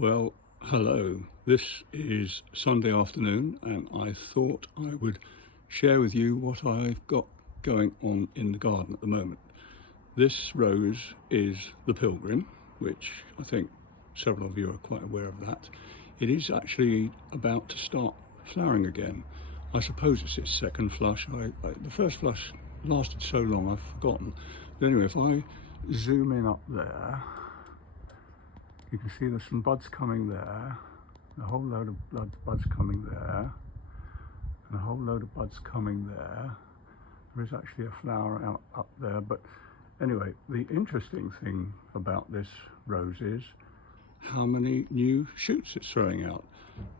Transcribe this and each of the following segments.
Well, hello. This is Sunday afternoon and I thought I would share with you what I've got going on in the garden at the moment. This rose is the Pilgrim, which I think several of you are quite aware of that. It is actually about to start flowering again. I suppose it's its second flush. The first flush lasted so long I've forgotten. But anyway, if I zoom in up there, you can see there's some buds coming there, a whole load of buds coming there, and a whole load of buds coming there. There is actually a flower out up there, but anyway, the interesting thing about this rose is how many new shoots it's throwing out.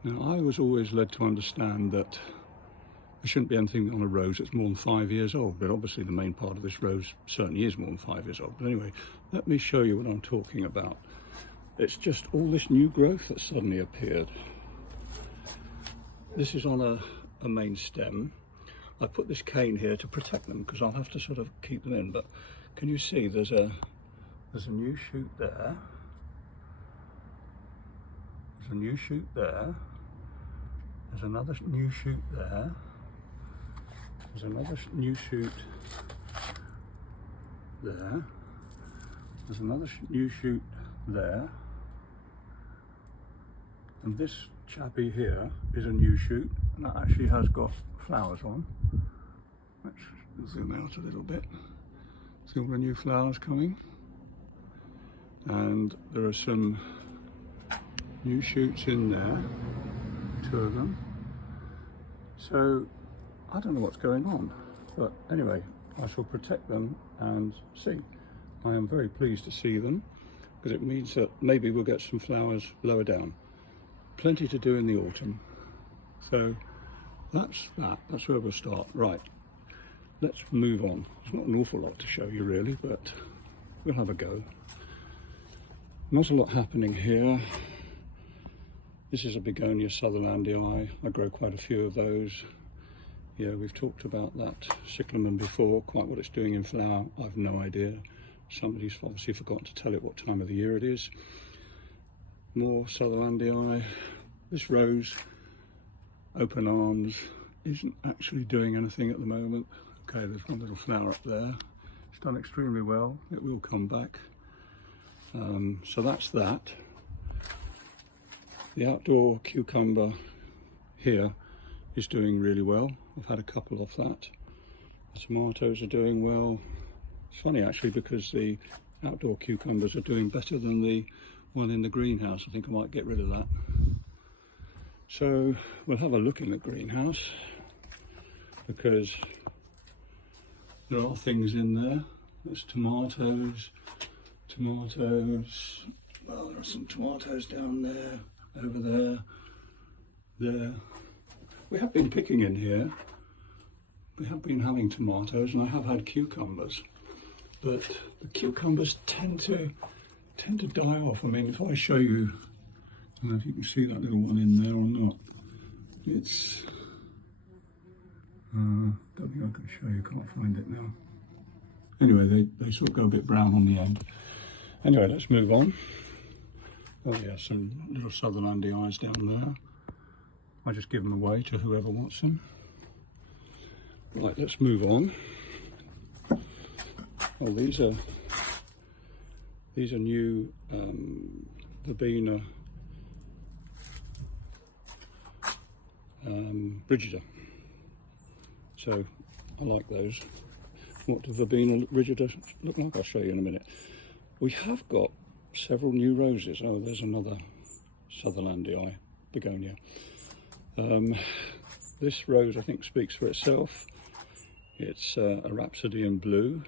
Now, I was always led to understand that there shouldn't be anything on a rose that's more than 5 years old, but obviously the main part of this rose certainly is more than 5 years old. But anyway, let me show you what I'm talking about. It's just all this new growth that suddenly appeared. This is on a main stem. I put this cane here to protect them because I'll have to sort of keep them in, but can you see there's a new shoot there. There's a new shoot there. There's another new shoot there. There's another new shoot there. There's another new shoot there. And this chappy here is a new shoot, and that actually has got flowers on. Let's zoom out a little bit. See all the new flowers coming. And there are some new shoots in there, 2 of them. So I don't know what's going on, but anyway, I shall protect them and see. I am very pleased to see them because it means that maybe we'll get some flowers lower down. Plenty to do in the autumn. So that's where we'll start. Right, let's move on. There's not an awful lot to show you really, but we'll have a go. Not a lot happening here. This is a begonia sutherlandii. I grow quite a few of those. Yeah, we've talked about that cyclamen before. Quite what it's doing in flower, I've no idea. Somebody's obviously forgotten to tell it what time of the year it is. More sutherlandii. This rose, open arms, isn't actually doing anything at the moment. Okay, there's one little flower up there. It's done extremely well. It will come back. So that's that. The outdoor cucumber here is doing really well. I've had a couple of that. The tomatoes are doing well. It's funny actually because the outdoor cucumbers are doing better than the one in the greenhouse. I think I might get rid of that. So we'll have a look in the greenhouse because there are things in there. There's tomatoes. Well, there are some tomatoes down there, over there, there. We have been picking in here. We have been having tomatoes and I have had cucumbers, but the cucumbers tend to die off. I mean, if I show you, I don't know if you can see that little one in there or not. It's, don't think I can show you, can't find it now. Anyway, they sort of go a bit brown on the end. Anyway, let's move on. Oh yeah, some little sutherlandii down there. I just give them away to whoever wants them. Right, let's move on. Oh, these are new verbena rigida. So I like those. What do verbena rigida look like? I'll show you in a minute. We have got several new roses. Oh, there's another sutherlandii begonia. This rose I think speaks for itself. It's a rhapsody in blue,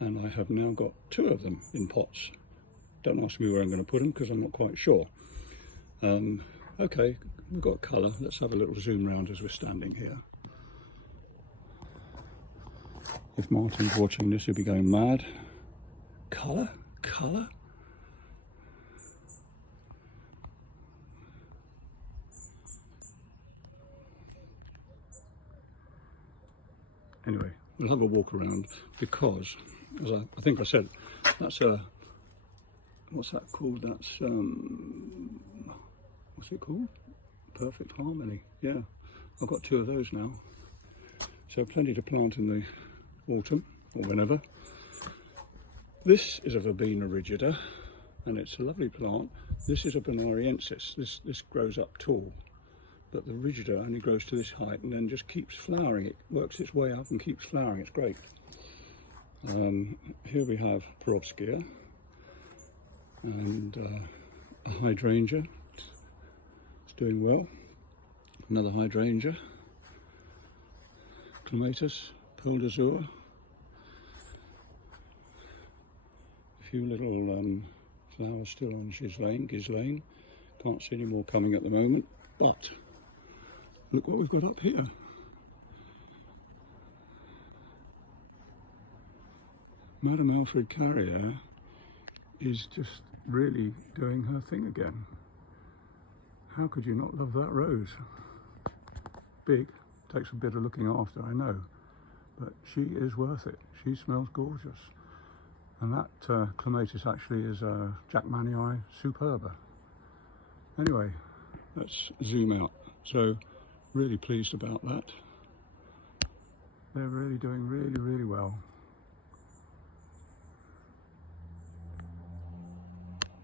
and I have now got 2 of them in pots. Don't ask me where I'm going to put them because I'm not quite sure. Okay, we've got colour. Let's have a little zoom round as we're standing here. If Martin's watching this, he'll be going mad. Colour? Anyway, we'll have a walk around because, as I think I said, that's a what's that called? That's what's it called? Perfect Harmony. Yeah, I've got 2 of those now. So plenty to plant in the autumn or whenever. This is a Verbena rigida, and it's a lovely plant. This is a Bonariensis. This grows up tall, but the rigida only grows to this height and then just keeps flowering. It works its way up and keeps flowering. It's great. Here we have Perovskia and a hydrangea. It's doing well. Another hydrangea. Clematis, Pearl d'Azur. A few little flowers still on Ghislaine. Can't see any more coming at the moment, but look what we've got up here. Madame Alfred Carriere is just really doing her thing again. How could you not love that rose? Big, takes a bit of looking after, I know, but she is worth it. She smells gorgeous. And that clematis actually is a Jackmanii superba. Anyway, let's zoom out. So, really pleased about that. They're really doing really well.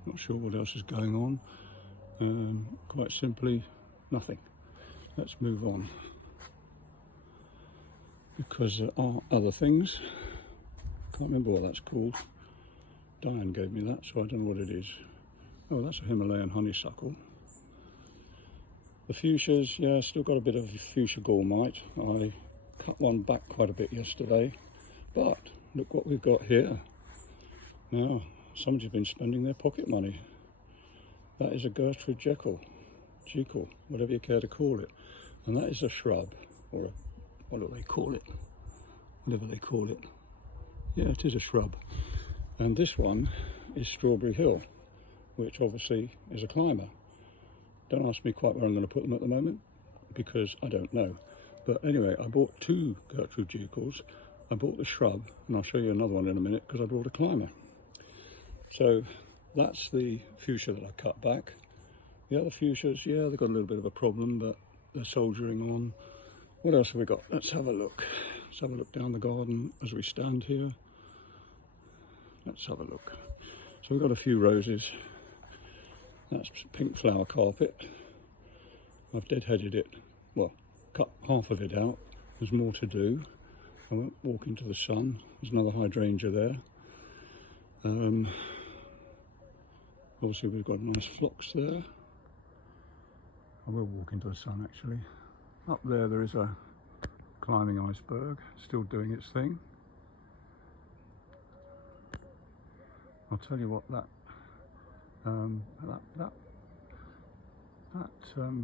Not sure what else is going on. Quite simply, nothing. Let's move on. Because there are other things. Can't remember what that's called. Diane gave me that, so I don't know what it is. Oh, that's a Himalayan honeysuckle. The fuchsias, yeah, still got a bit of fuchsia gall mite. I cut one back quite a bit yesterday, but look what we've got here. Now, somebody's been spending their pocket money. That is a Gertrude Jekyll, whatever you care to call it. And that is a shrub, or a, what do they call it? Whatever they call it. Yeah, it is a shrub. And this one is Strawberry Hill, which obviously is a climber. Don't ask me quite where I'm going to put them at the moment, because I don't know. But anyway, I bought 2 Gertrude Jekylls. I bought the shrub, and I'll show you another one in a minute, because I bought a climber. So that's the fuchsia that I cut back. The other fuchsias, yeah, they've got a little bit of a problem, but they're soldiering on. What else have we got? Let's have a look. Let's have a look down the garden as we stand here. Let's have a look. So we've got a few roses. That's pink flower carpet. I've deadheaded it. Well, cut half of it out. There's more to do. I won't walk into the sun. There's another hydrangea there. Obviously we've got a nice phlox there. I will walk into the sun actually. Up there is a climbing iceberg, still doing its thing. I'll tell you what, that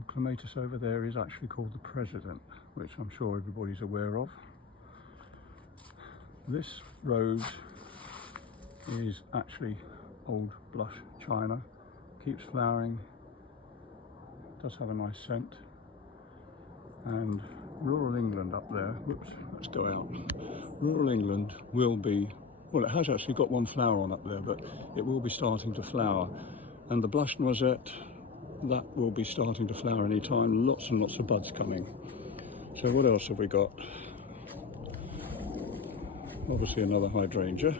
clematis over there is actually called the President, which I'm sure everybody's aware of. This rose is actually old blush china, keeps flowering, does have a nice scent. And rural England up there, whoops, let's go out. Rural England will be, well, it has actually got one flower on up there, but it will be starting to flower. And the blush noisette, that will be starting to flower any time. Lots and lots of buds coming. So what else have we got? Obviously another hydrangea.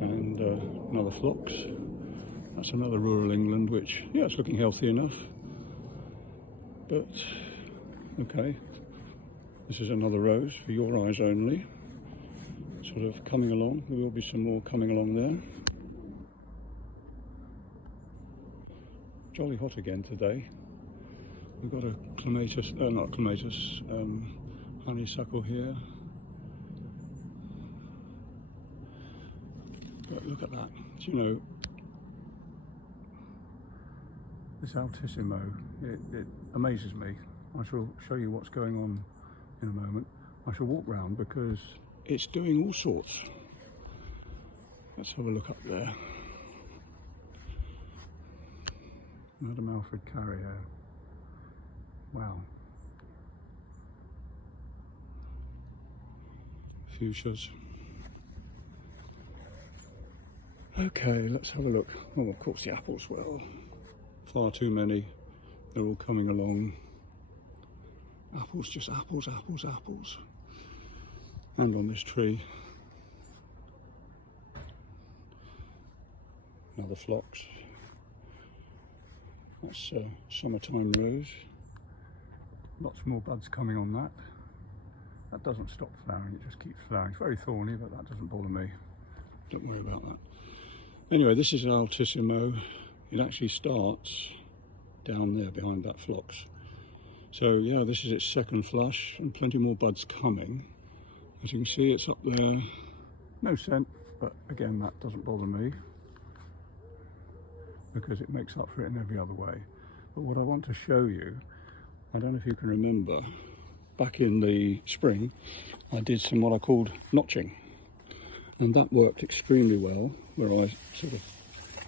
And another phlox. That's another rural England, which, yeah, it's looking healthy enough. But, okay, this is another rose for your eyes only, sort of coming along. There will be some more coming along there. Jolly hot again today. We've got a clematis, not clematis, honeysuckle here. But look at that, do you know, this altissimo, it amazes me. I shall show you what's going on in a moment. I shall walk round because it's doing all sorts. Let's have a look up there. Madame Alfred Carriere. Wow. Fuchsias. Okay, let's have a look. Oh, of course the apples, well, far too many. They're all coming along. Apples, just apples, apples, apples. And on this tree, another phlox. That's summertime rose. Lots more buds coming on that. That doesn't stop flowering, it just keeps flowering. It's very thorny, but that doesn't bother me. Don't worry about that. Anyway, this is an altissimo. It actually starts down there behind that phlox. So yeah, this is its second flush and plenty more buds coming. As you can see, it's up there. No scent, but again, that doesn't bother me because it makes up for it in every other way. But what I want to show you, I don't know if you can remember, back in the spring, I did some what I called notching. And that worked extremely well, where I sort of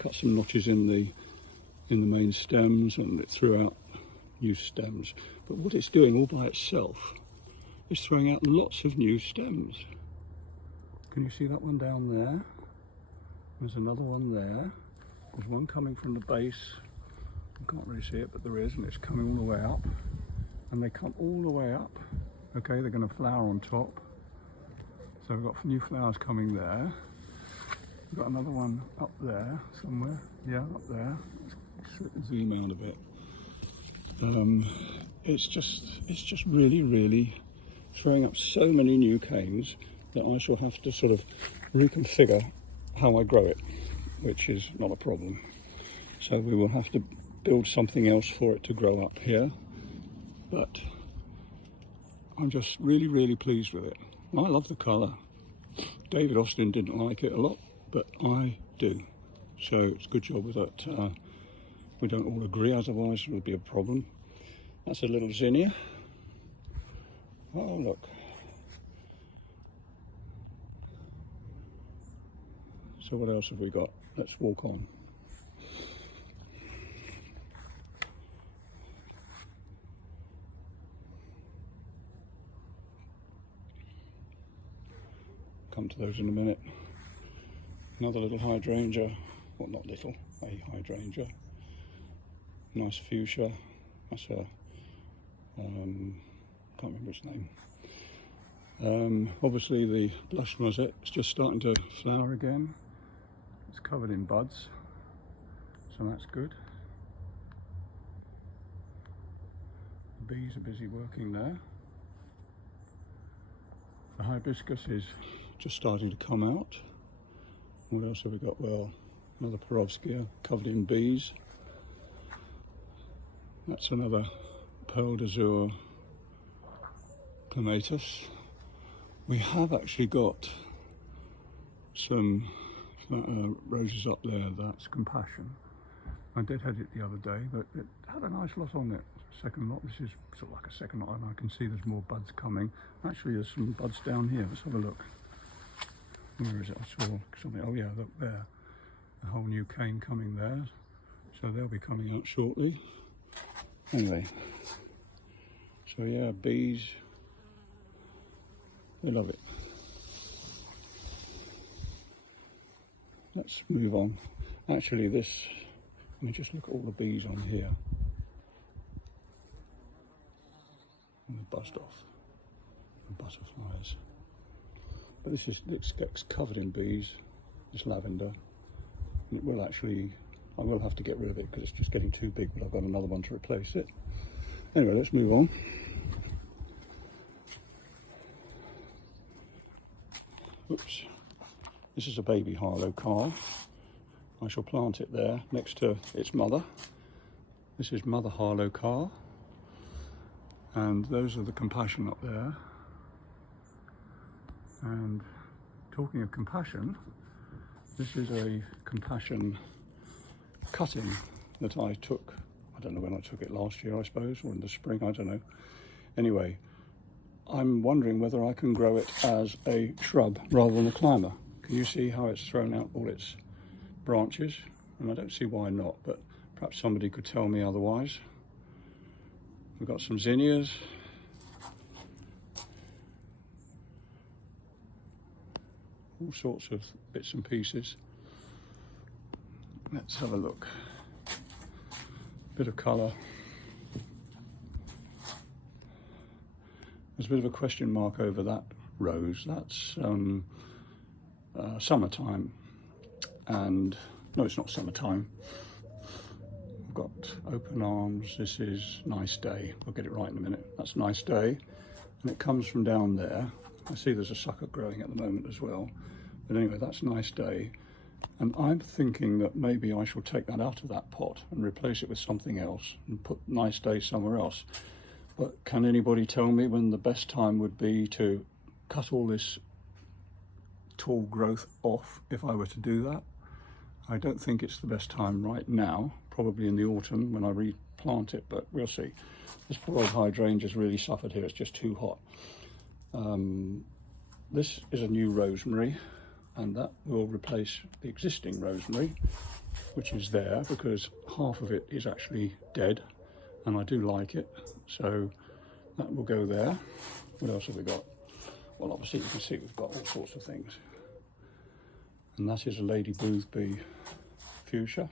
cut some notches in the main stems and it threw out new stems. But what it's doing all by itself is throwing out lots of new stems. Can you see that one down there? There's another one there. There's one coming from the base. You can't really see it, but there is, and it's coming all the way up. And they come all the way up. Okay, they're going to flower on top. So we've got new flowers coming there. We've got another one up there somewhere. Yeah, up there. Let's zoom out a bit. It's just really, really throwing up so many new canes that I shall have to sort of reconfigure how I grow it, which is not a problem. So we will have to build something else for it to grow up here. But I'm just really, really pleased with it. I love the colour. David Austin didn't like it a lot, but I do. So it's a good job with that. We don't all agree, otherwise it would be a problem. That's a little zinnia. Oh, look. So what else have we got? Let's walk on. Come to those in a minute. Another little hydrangea, well, not little, a hydrangea. Nice fuchsia. That's a can't remember its name. Obviously the blush rosette is just starting to flower again. It's covered in buds, so that's good. The bees are busy working there. The hibiscus is just starting to come out. What else have we got? Well, another Perovskia covered in bees. That's another Pearl d'Azur clematis. We have actually got some roses up there. That's Compassion. I deadheaded it the other day, but it had a nice lot on it. Second lot. This is sort of like a second lot, and I can see there's more buds coming. Actually, there's some buds down here. Let's have a look. Where is it? I saw something. Oh yeah, look there. A whole new cane coming there. So they'll be coming out shortly. Anyway. So yeah, bees. They love it. Let's move on. Actually, let me just look at all the bees on here. And they buzzed off. The butterflies. But it gets covered in bees, this lavender. And it will actually, I will have to get rid of it because it's just getting too big, but I've got another one to replace it. Anyway, let's move on. Oops. This is a baby Harlow Carl. I shall plant it there next to its mother. This is Mother Harlow Carl. And those are the Compassion up there. And talking of Compassion, this is a Compassion cutting that I took. I don't know when I took it, last year I suppose, or in the spring, I don't know. Anyway, I'm wondering whether I can grow it as a shrub rather than a climber. Can you see how it's thrown out all its branches? And I don't see why not, but perhaps somebody could tell me otherwise. We've got some zinnias. All sorts of bits and pieces. Let's have a look. Bit of colour. There's a bit of a question mark over that rose. That's summertime, and no, it's not summertime. We've got open arms. This is nice day. I'll get it right in a minute. That's nice day, and it comes from down there. I see there's a sucker growing at the moment as well, but anyway, that's nice day. And I'm thinking that maybe I shall take that out of that pot and replace it with something else and put nice day somewhere else. But can anybody tell me when the best time would be to cut all this tall growth off if I were to do that? I don't think it's the best time right now, probably in the autumn when I replant it, but we'll see. This poor old hydrangea's really suffered here, it's just too hot. This is a new rosemary, and that will replace the existing rosemary, which is there because half of it is actually dead, and I do like it. So that will go there. What else have we got? Well, obviously you can see we've got all sorts of things. And that is a Lady Boothby fuchsia.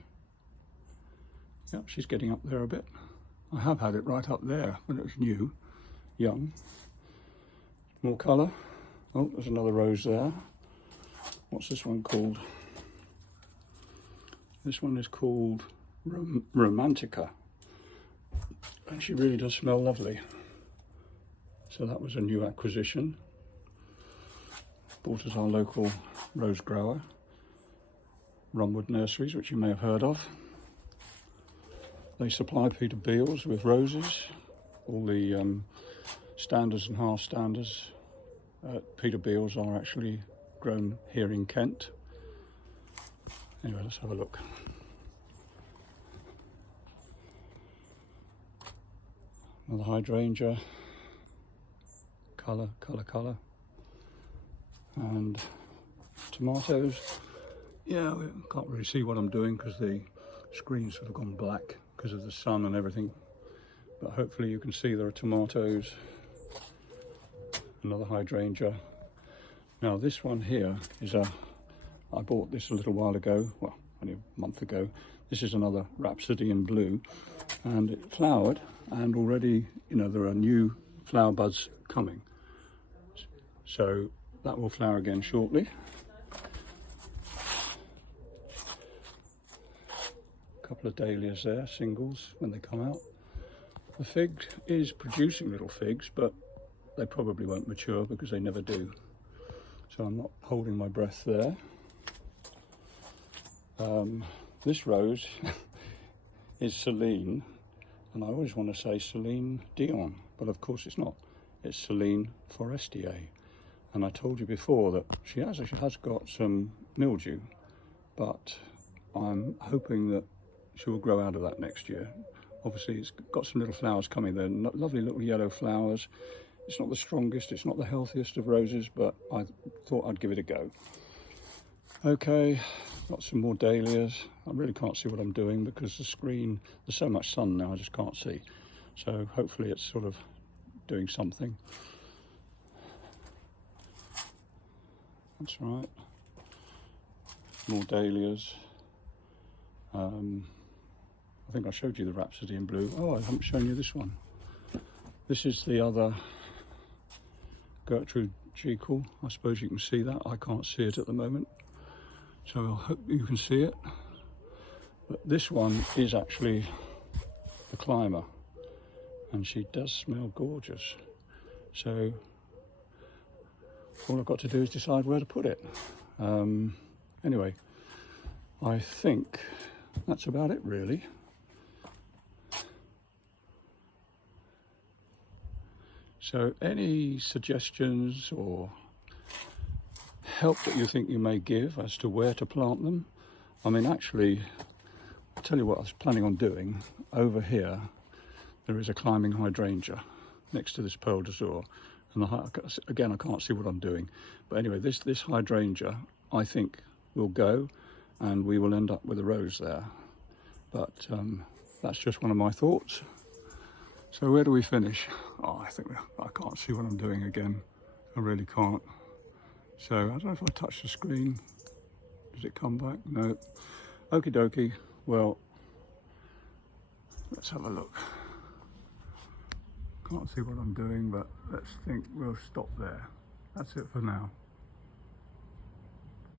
Yep, she's getting up there a bit. I have had it right up there when it was new, young. More colour. Oh, there's another rose there. What's this one called? This one is called Romantica. And she really does smell lovely. So that was a new acquisition. Bought as our local rose grower, Rumwood Nurseries, which you may have heard of. They supply Peter Beals with roses, all the standards and half standards at Peter Beals are actually grown here in Kent. Anyway, let's have a look. Another hydrangea, colour, and tomatoes. Yeah, we can't really see what I'm doing because the screen's sort of gone black because of the sun and everything, but hopefully you can see there are tomatoes. Another hydrangea. Now this one here is I bought this a little while ago, well, only a month ago. This is another Rhapsody in Blue, and it flowered, and already, you know, there are new flower buds coming. So that will flower again shortly. A couple of dahlias there, singles, when they come out. The fig is producing little figs, but they probably won't mature because they never do. So I'm not holding my breath there. This rose is Celine, and I always want to say Celine Dion, but of course it's not. It's Celine Forestier. And I told you before that she has got some mildew, but I'm hoping that she will grow out of that next year. Obviously it's got some little flowers coming there, lovely little yellow flowers. It's not the strongest, it's not the healthiest of roses, but I thought I'd give it a go. Okay, got some more dahlias. I really can't see what I'm doing because the screen, there's so much sun now, I just can't see. So hopefully it's sort of doing something. That's right. More dahlias. I think I showed you the Rhapsody in Blue. Oh, I haven't shown you this one. This is the other Gertrude Jekyll. I suppose you can see that. I can't see it at the moment, so I hope you can see it. But this one is actually the climber, and she does smell gorgeous. So all I've got to do is decide where to put it. Anyway, I think that's about it really. So any suggestions or help that you think you may give as to where to plant them? I mean, actually, I'll tell you what I was planning on doing. Over here, there is a climbing hydrangea next to this Pearl d'Azur. And again, I can't see what I'm doing. But anyway, this hydrangea, I think, will go, and we will end up with a rose there. But that's just one of my thoughts. So where do we finish? Oh, I can't see what I'm doing again. I really can't. So I don't know if I touch the screen. Does it come back? No. Okie dokie, well, let's have a look. Can't see what I'm doing, but let's think we'll stop there. That's it for now.